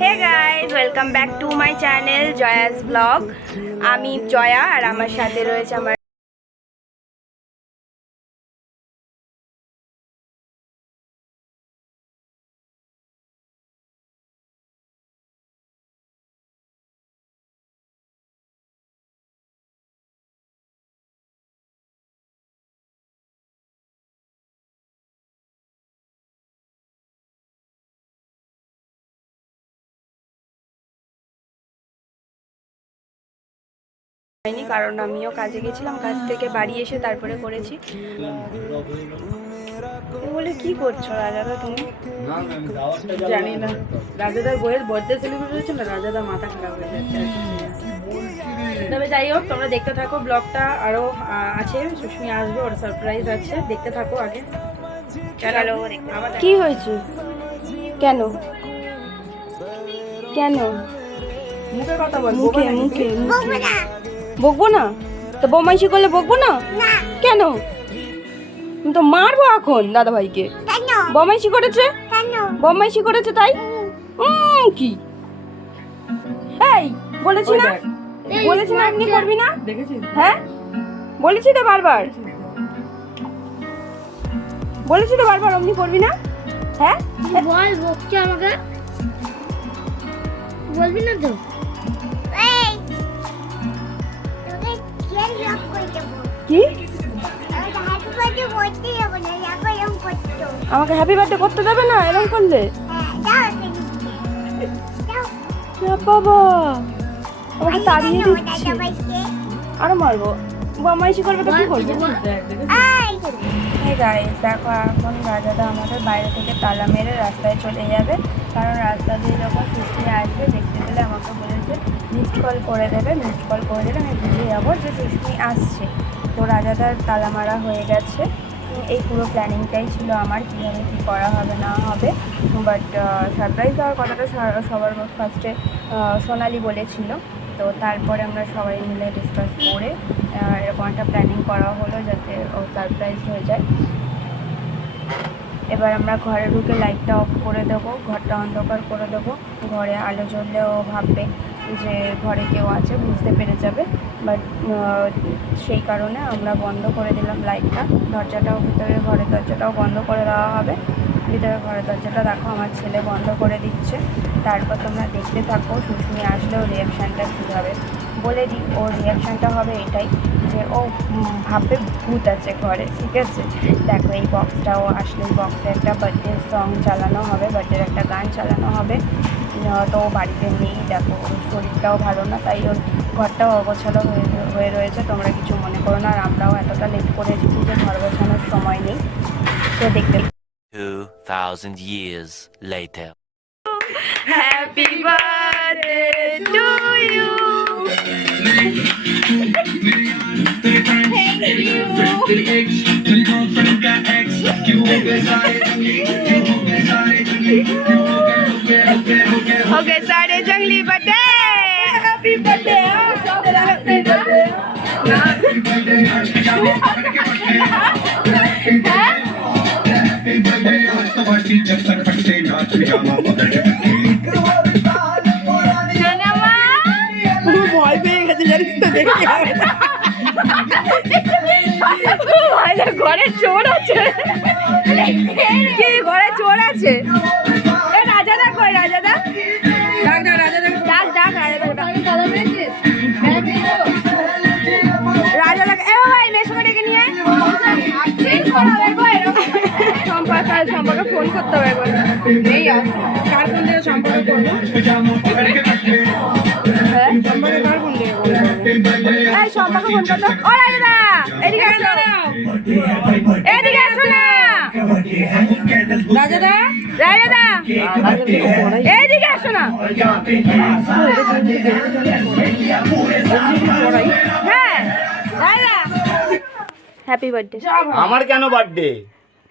Hey guys, welcome back to my channel Jaya's vlog. আমি জয়া আর আমার সাথে রয়েছে আমার হয়নি, কারণ আমিও কাজে গেছিলাম, কাজ থেকে বাড়ি এসে তারপরে করেছি। বলে কি করছো রাজাদা তুমি? জানি না, রাজাদার বইয়ের বার্থডে সেলিব্রেট হয়েছে না, রাজাদা মাথা খারাপ হয়ে যাচ্ছে। তবে যাই হোক, তোমরা দেখতে থাকো ব্লগটা, আরো আছে, সুস্মি আসবে, ওর সারপ্রাইজ আছে, দেখতে থাকো আগে। কি হয়েছে? কেন কেন মুখে কথা বল, মুখে মুখে মুখে বকবো না তো? বদমাইশি করলে বকবো না কেন? তুমি তো মারবো এখন দাদা ভাইকে। বদমাইশি করেছে, বদমাইশি করেছে তাই। কি এই বলেছি না, বলেছি না এমনি করবি না? দেখেছিস? হ্যাঁ বলেছি তো বারবার, বলেছি তো বারবার অমনি করবি না। হ্যাঁ বল, বকছে আমাকে, বলবি না তো? কি আমাকে হ্যাপি বার্থডে করতে দেবে না এরকম করলে? বাবা আমাকে তাড়িয়ে দিচ্ছে, আরো মারবো। বদমাইশি করবে তো কি করবো? গাইস দেখো, এখন রাজাদা আমাদের বাইরে থেকে তালা মেরে রাস্তায় চলে যাবে, কারণ রাস্তা দিয়ে যখন সুস্মি আসবে দেখতে পেলে আমাকে বলেছে মিসড কল করে দেবে, মিসড কল করে দিলে আমি বুঝে যাবো যে সুস্মি আসছে। তো রাজাদার তালা মারা হয়ে গেছে। এই পুরো প্ল্যানিংটাই ছিল আমার, কীভাবে কী করা হবে না হবে। বাট সারপ্রাইজ দেওয়ার কথাটা সবার ফার্স্টে সোনালি বলেছিল। তো তারপরে আমরা সবাই মিলে ডিসকাস করে এরকম একটা প্ল্যানিং করা হলো যাতে ও সারপ্রাইজ হয়ে যায়। এবার আমরা ঘরে ঢুকে লাইটটা অফ করে দেবো, ঘরটা অন্ধকার করে দেবো। ঘরে আলো জ্বললে ও ভাববে যে ঘরে কেউ আছে, বুঝতে পেরে যাবে। বাট সেই কারণে আমরা বন্ধ করে দিলাম লাইটটা। দরজাটাও ভিতরে, ঘরের দরজাটাও বন্ধ করে দেওয়া হবে। ভিতরে ঘরের দরজাটা দেখো আমার ছেলে বন্ধ করে দিচ্ছে। তারপর তোমরা দেখতে থাকো সুস্মি আসলে ওর রিয়াকশানটা কী হবে। বলে দিই, ওর রিয়াকশানটা হবে এটাই যে ও ভাববে ভূত আছে ঘরে, ঠিক আছে? দেখো এই বক্সটাও আসলে এই বক্সে একটা বার্থডে সং চালানো হবে, বার্থডের একটা গান চালানো হবে। তো বাড়িতে নেই, দেখো শরীরটাও ভালো না, তাই ওর ঘরটাও অগোছালো হয়ে রয়েছে। তোমরা কিছু মনে করো না, আর আমরাও এতটা লেট করে এসেছি যে ঘর গোছানোর সময় নেই। তো দেখতে 2000 years later. Happy birthday to you. Okay सारे जंगली birthday, happy birthday, happy birthday. ভয় পেয়ে গেছে জানিস তো, দেখে ঘরে চোর আছে, কি ঘরে চোর আছে? রাজাদা কই? রাজাদা ডাক না, রাজাদা ডাক ডাক, রাজাদা এ ভাই মেশোকে ডেকে নিয়ে সম্পর্কে ফোন করতে হবে একবার। নেই, কার ফোন থেকে সম্পর্ক করবো? হ্যাঁ সম্পর্কে কার ফোন থেকে করবো? এই সম্পর্কে ফোন করতে। ও রাজাদা এদিকে আসো, এদিকে আসো না রাজাদা, রাজাদা, এইদিকে আসো না। হ্যাঁ রাজা, হ্যাপি বার্থডে। আমার কেন বার্থডে?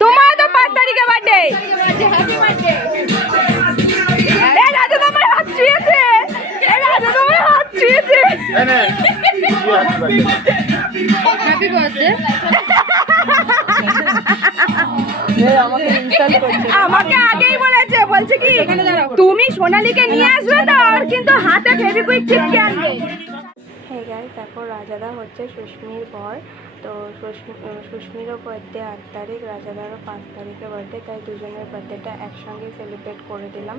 তোমার তো 5 তারিখে বার্থডে। এই রাজা তোমার হাত ছুঁয়েছে, এই রাজা তোমার হাত ছুঁয়েছে। Happy birthday. আমাকে ইনসাল্ট করছে, আমাকে আগেই বলেছে, বলছে কি তুমি সোনালীকে নিয়ে আসবে তো, আর কিন্তু হাতে ফেভিকুইক চিপকে আনবে। হ্যাঁ গাইস, দেখো রাজাদা হচ্ছে সুস্মির বর। তো সুস্মিরও বার্থডে 8 তারিখ, রাজাদারও 5 তারিখে বার্থডে, তাই দুজনের বার্থডেটা একসঙ্গে সেলিব্রেট করে দিলাম।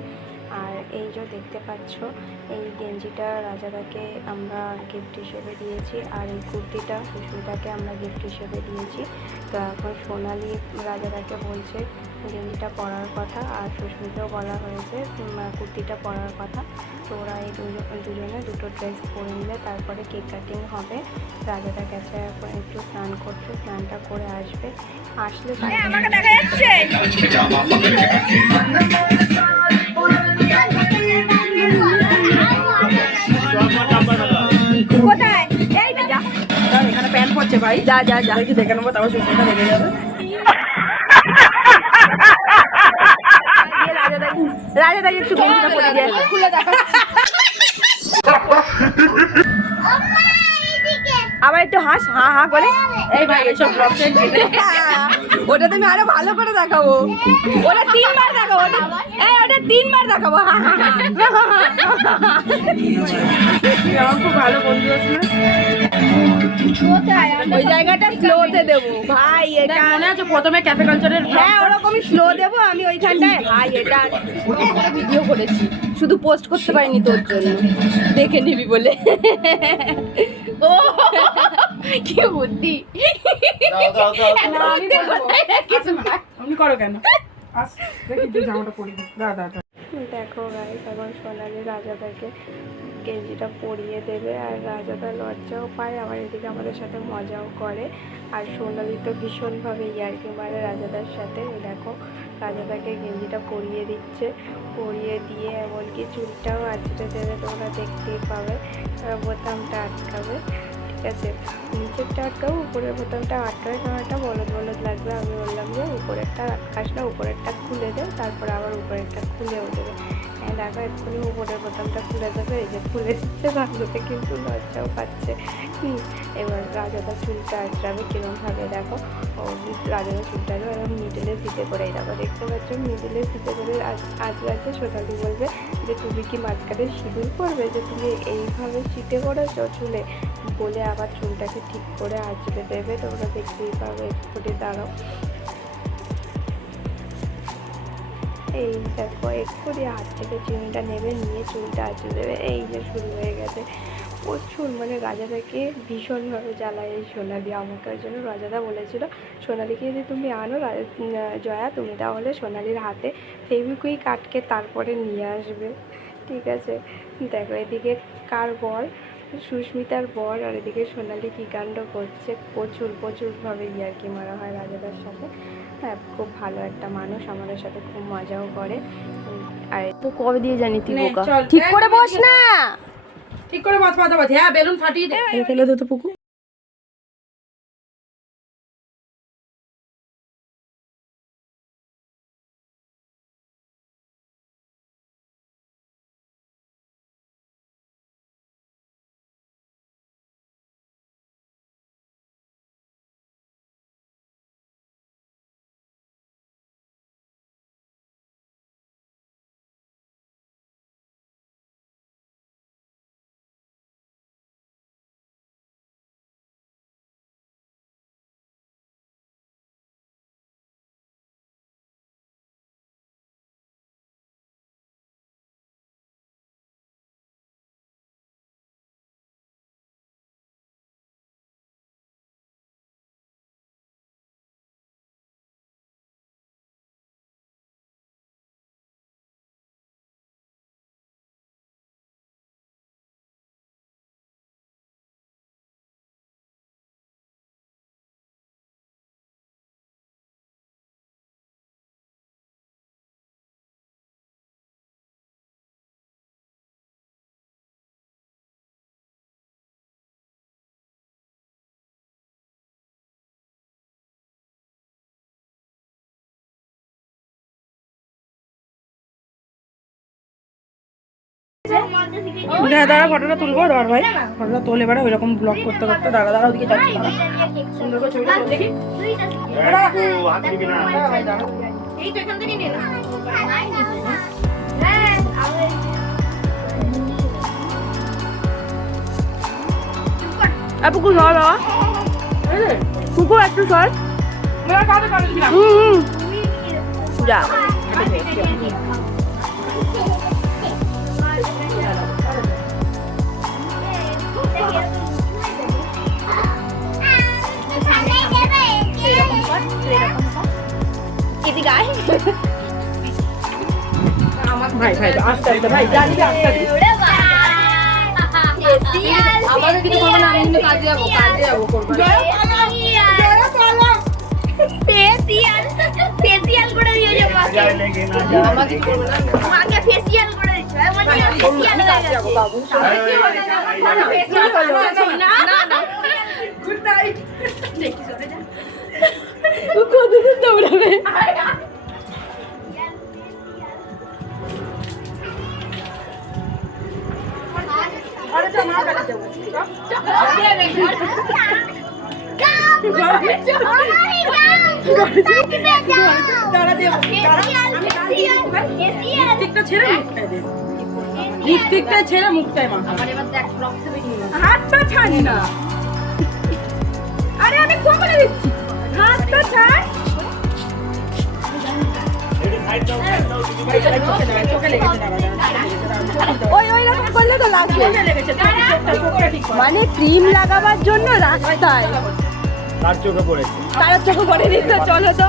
আর এই যে দেখতে পাচ্ছ, এই গেঞ্জিটা রাজাদাকে আমরা গিফট হিসেবে দিয়েছি, আর এই কুর্তিটা সুস্মিতাকে আমরা গিফট হিসেবে দিয়েছি। তো এখন সোনালি রাজাদাকে বলছে গেঞ্জিটা পরার কথা, আর সুস্মিতাও বলা হয়েছে কুর্তিটা পরার কথা। তো ওরা এই দুজনে দুটো ড্রেস পরে নিলে তারপরে কেক কাটিং হবে। রাজাদা গেছে এখন একটু স্নান করতে, স্নানটা করে আসবে, আসলে আমাকে দেখা যাচ্ছে। কোথায়? এই না, যা এখানে প্যান্ট পরছে ভাই, যা যা যা, দেখি দেখে নেবো, তারপর সুস্মিতা লেগে যাবে। রাজাদা একটু গেঞ্জিটা পরে দিয়ে খুলে দেখা, আবার একটু হাস, হা হা করে। এই ভাই এইসব ব্লগ টেক দিলে ওটা তুমি আরো ভালো করে দেখাবো, ওটা 3 বার দেখাবো, ওটা 3 বার দেখাবো। আমার খুব ভালো বন্ধু আছে না, ওই জায়গাটা স্লোতে দেবো ভাই, এটা মনে আছে প্রথমে ক্যাফে কালচারের? হ্যাঁ ওরকমই স্লো দেবো আমি ওইখানটায়। ভাই এটা ভিডিও করেছি, শুধু পোস্ট করতে পারিনি তোর জন্য, দেখে নিবি বলে। ও কি বুদ্ধি, আপনি করো কেন? আস দেখি তুই জামাটা পরি, দাদা দাদা। দেখো গাইস, এখন সোনালি রাজাদাকে গেঞ্জিটা পরিয়ে দেবে, আর রাজাদা লজ্জাও পায়, আবার এদিকে আমাদের সাথে মজাও করে। আর সোনালি তো ভীষণভাবে ইয়ার্কি মারে রাজাদার সাথে। দেখো রাজাদাকে গেঞ্জিটা পরিয়ে দিচ্ছে, পরিয়ে দিয়ে এমনকি চুলটাও আঁচড়ে দেবে, তোমরা দেখতেই পাবে। বোতামটা আটকাবে, ঠিক আছে, নিচেরটা আটকাবো, উপরের বোতামটা আটকাবে, কারণ একটা বলদ বলদ লাগবে। আমি বললাম যে উপরেরটা আটকাস না, উপরেরটা খুলে দেয়, তারপর আবার উপরেরটা খুলেও দেবে। হ্যাঁ দেখো এক্ষুনি উপরের বোতামটা খুলে দেবে, এই যে খুলে দিচ্ছে, রাজাতে কিন্তু লজ্জাও পাচ্ছে। এবার রাজাদা চুলটা আঁচড়াবে কীরমভাবে, দেখো রাজাদা চুলটাকে এরকম মিডিলে ফিতে করে, দেখো দেখতে পাচ্ছ মিডিলে ফিতে করে আঁচড়াচ্ছে। সোনালি বলবে যে তুমি কি মাঝখানে সিঁদুর করবে, যে তুমি এইভাবে সিটে করেছো চুলে, বলে আবার চুলটাকে ঠিক করে আঁচড়ে দেবে। তোমরা দেখতেই পাবে, এক্ষুনি দাঁড়াও, এই দেখো এক্ষুনি হাত থেকে চিনিটা নেবে, নিয়ে চুলটা আঁচড়ে দেবে। এই যে শুরু হয়ে গেছে প্রচুর, মানে রাজাদাকে ভীষণভাবে জ্বালায় এই সোনালি। আমাকে ওই জন্য রাজাদা বলেছিল সোনালিকে যদি তুমি আনো জয়া, তুমি তাহলে সোনালির হাতে ফেভিকুইক আটকে তারপরে নিয়ে আসবে, ঠিক আছে। দেখো এদিকে কার বর, সুস্মিতার বর, আর এদিকে সোনালি কী কাণ্ড করছে। প্রচুরভাবে ইয়ার্কি মারা হয় রাজাদার সাথে। হ্যাঁ খুব ভালো একটা মানুষ, আমাদের সাথে খুব মজাও করে। আর তো কবে দিয়ে জানি তুই বোকা, ঠিক করে বস না, ঠিক করে মাছ পাতাবাজি। হ্যাঁ বেলুন ফাটিয়ে দে, ফেলে দে তো পুকু। দাঁড়া ফটোটা তুলবো ধর ভাই, ফটোটা তোলে এবারে ওইরকম ব্লগ করতে করতে দাঁড়া ওদিকে যাচ্ছি, সুন্দর করে ছবিটা তুলে দেখি। এই তো এখান থেকে নিয়ে নাও। পুকুর ধর পুকুর একটু সর যা এদিকে আয় ভাই ভাই আস্তে আস্তে ভাই জানি আস্তে আস্তে আমারও কিছু করবো না, আমি কিন্তু কাজে যাবো করবো। ফেসিয়াল করে দিয়ে যাবো আমার কিছু করবো না, মাকে ফেসিয়াল করে দিচ্ছ মানে ফেসিয়াল হয়ে গেছে বাবু না না গুড নাইট। কতদিন দৌড়াবে আরে তো মা কাছে যাবো দাঁড়া দেবো লিপস্টিকটা ছেড়ে মুখটায় দে, লিপস্টিকটা ছেড়ে মুখটায় মা হাতটা ছাড়ি না, আরে আমি কোমরে দিচ্ছি হাতটা ছাড়। চোখে লেগেছে ওই ওই রকম করলে তো লাগবে মানে ক্রিম লাগাবার জন্য রাস্তায় তার চোখে পড়েছে। কারোর চোখে পড়ে দিত চলো তো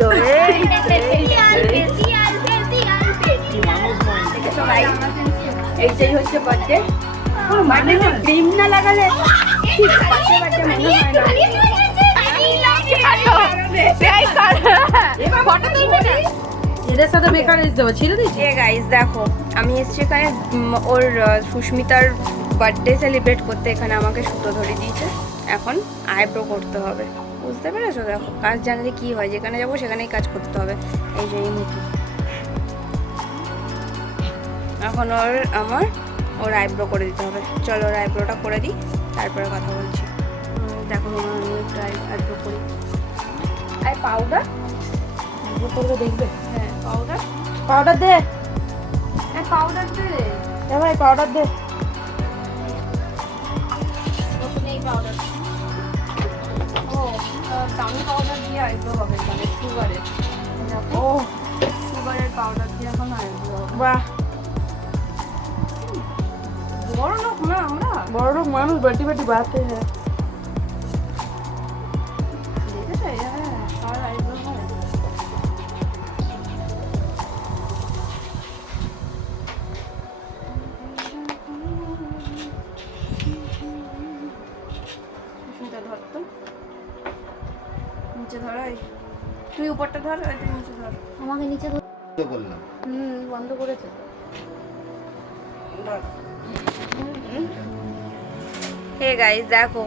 তো এই এইটাই হচ্ছে বার্থডে মানে ক্রিম না লাগালে ঠিক বার্থডে বার্থডে মনে হয় না ফটো তুলবে না এদের সাথে বেকার এসে দেবো ছেড়ে দিচ্ছি। গাইস দেখো আমি এসেছি এখানে ওর সুস্মিতার বার্থডে সেলিব্রেট করতে, এখানে আমাকে সুতো ধরে দিয়েছে, এখন আইব্রো করতে হবে, বুঝতে পেরেছো? দেখো কাজ জানলে কি হয়, যেখানে যাবো সেখানেই কাজ করতে হবে। এই যে এই মুখি এখন ওর আইব্রো করে দিতে হবে। চলো ওর আইব্রোটা করে দিই, তারপরে কথা বলছি। দেখো আমি একটু আইব্রো করি। আর পাউডার করবে দেখবে, হ্যাঁ পাউডার পাউডার দে, পাউডার দে এ ভাই পাউডার দে। নেই পাউডার। ও দামি পাউডার দিয়ে আইব্রো হবে, মানে সুগারের। ও সুগারের পাউডার দিয়ে এখন আইব্রো হবে। বাহ বড় লোক না আমরা, বড় লোক মানুষ বাটি বাটি বাতে হ্যাঁ। দেখেছে হ্যাঁ আর আইব্রো হয়। সুস্মিতা ধর তো, নিচে ধর, তুই উপরটা ধর, তুই নিচে ধর। আমাকে নিচে করলাম বন্ধ করেছে হে গাইস দেখো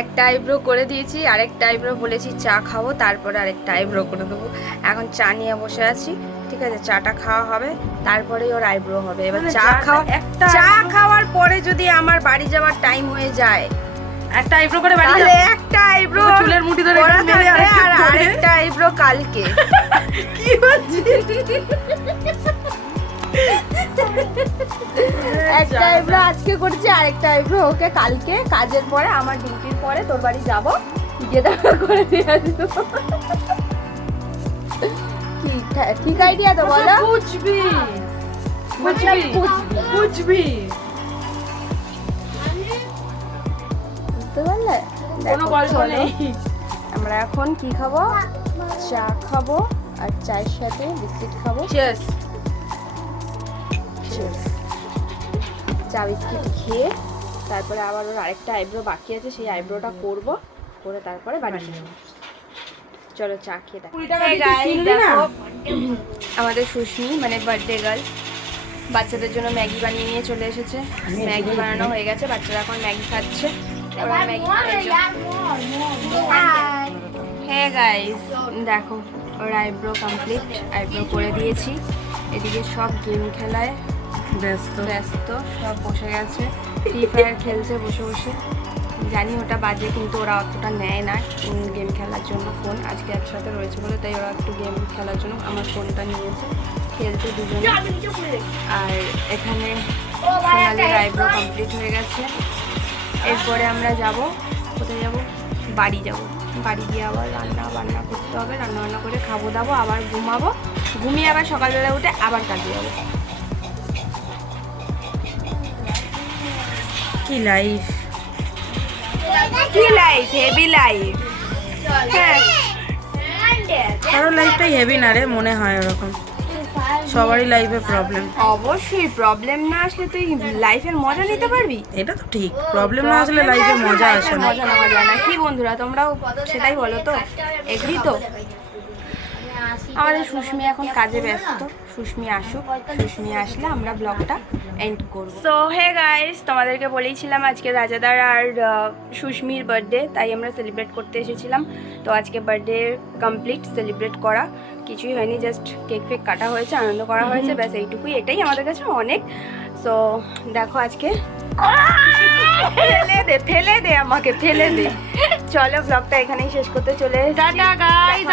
একটা আইব্রো করে দিয়েছি, আরেকটা আইব্রো বলেছি চা খাবো, তারপরে আরেকটা আইব্রো করে দেবো। এখন চা নিয়ে বসে আছি, ঠিক আছে? চাটা খাওয়া হবে, তারপরেই ওর আইব্রো হবে। এবার চা খাওয়ার পরে যদি আমার বাড়ি যাওয়ার টাইম হয়ে যায়, একটা আইব্রো করে বাড়ি তাহলে যাবে, একটা আইব্রো চুলের মুঠি ধরে করা মেরে থাকবে, আরেকটা আর করে। আরেকটা আইব্রো কালকে। কি হচ্ছে একটা আইব্রো আজকে করছি, আরেকটা আইব্রো ওকে কালকে, কাজের পরে আমার ডিউটির পরে তোর বাড়ি যাব, গিয়ে দেখা করে দিয়ে আসবো। ঠিক আইডিয়া তো বলো? কুচবি মতলব কুচবি বুঝতে পারলে? কোনো দেখো, গল্প চলো। নেই। আমরা এখন কি খাবো? চা খাবো, আর চায়ের সাথে বিস্কিট খাবো। চেস চা বিস্কিট খেয়ে তারপরে আবার ওর আরেকটা আইব্রো বাকি আছে, সেই আইব্রোটা করব, করে তারপরে বাড়ি যাবো। চলো চা খেয়ে দেখো। 20 টাকা দিয়ে কিনলি না? আমাদের সুস্মি মানে বার্থডে গার্ল বাচ্চাদের জন্য ম্যাগি বানিয়ে নিয়ে চলে এসেছে। ম্যাগি বানানো হয়ে গেছে, বাচ্চারা এখন ম্যাগি খাচ্ছে। ওরা ম্যাগি হ্যাঁ গাইস দেখো ওর আইব্রো কমপ্লিট, আইব্রো করে দিয়েছি। এদিকে সব গেম খেলায় ব্যস্ত। ব্যস্ত, সব বসে গেছে ফ্রি ফায়ার খেলছে বসে বসে। জানি ওটা বাজে, কিন্তু ওরা অতটা নেয় না গেম খেলার জন্য ফোন। আজকে একসাথে রয়েছে বলে তাই ওরা একটু গেম খেলার জন্য আমার ফোনটা নিয়েছে, খেলছে দুজনে। আর এখানে সোনালির আইব্রো কমপ্লিট হয়ে গেছে। এরপরে আমরা যাব, কোথায় যাব? বাড়ি যাব। বাড়ি গিয়ে আবার রান্না বান্না করতে হবে, রান্না বান্না করে খাবো দাবো, আবার ঘুমাবো, ঘুমিয়ে আবার সকালবেলা উঠে আবার কাজে যাবো। কি লাইফ, কি লাইফ, হেভি লাইফ। হ্যাঁ, কারো লাইফটাই হেভি না রে, মনে হয় ওরকম। সবারই লাইফে প্রবলেম। অবশ্যই প্রবলেম না আসলে তুই লাইফের মজা নিতে পারবি? এটা তো ঠিক, প্রবলেম না আসলে লাইফে মজা আসে না। মজা নেওয়া যায় না। কি বন্ধুরা, তোমরাও সেটাই বলো তো, এগ্রি তো? আমাদের সুস্মি এখন কাজে ব্যস্ত, সুস্মি আসুক, সুস্মি আসলে আমরা ব্লগটা এন্ড করব। সো হে গাইস, তোমাদেরকে বলেইছিলাম আজকে রাজাদার আর সুস্মির বার্থডে, তাই আমরা সেলিব্রেট করতে এসেছিলাম। তো আজকে বার্থডে কমপ্লিট, সেলিব্রেট করা কিছুই হয়নি, জাস্ট কেক ফেক কাটা হয়েছে, আনন্দ করা হয়েছে, ব্যাস এইটুকুই। এটাই আমাদের কাছে অনেক। সো দেখো আজকে ফেলে দে আমাকে, ফেলে দে। চলো ব্লগটা এখানেই শেষ করতে চলে এসেছি। Tata guys.